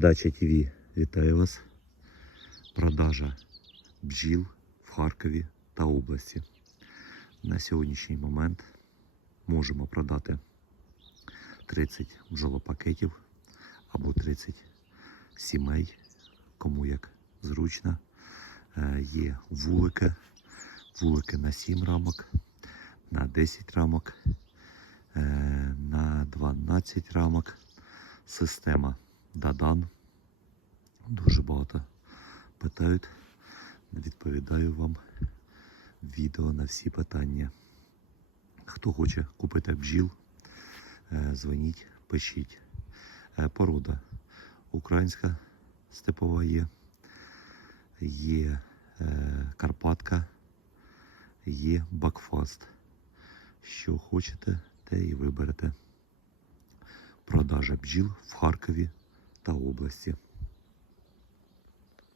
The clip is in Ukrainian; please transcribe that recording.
Дача ТВ вітаю вас. Продажа бджіл в Харкові та області. На сьогоднішній момент можемо продати 30 бджолопакетів або 30 сімей, кому як зручно. Е, Є вулики, вулики на 7 рамок, на 10 рамок, е, на 12 рамок. Система Дадан. Дуже багато питають. Відповідаю вам відео на всі питання. Хто хоче купити бджіл, е, дзвоніть, пишіть. Е, Порода українська степова є, є е, Карпатка, є Бакфаст. Що хочете, те і виберете. Продажа бджіл в Харкові та області.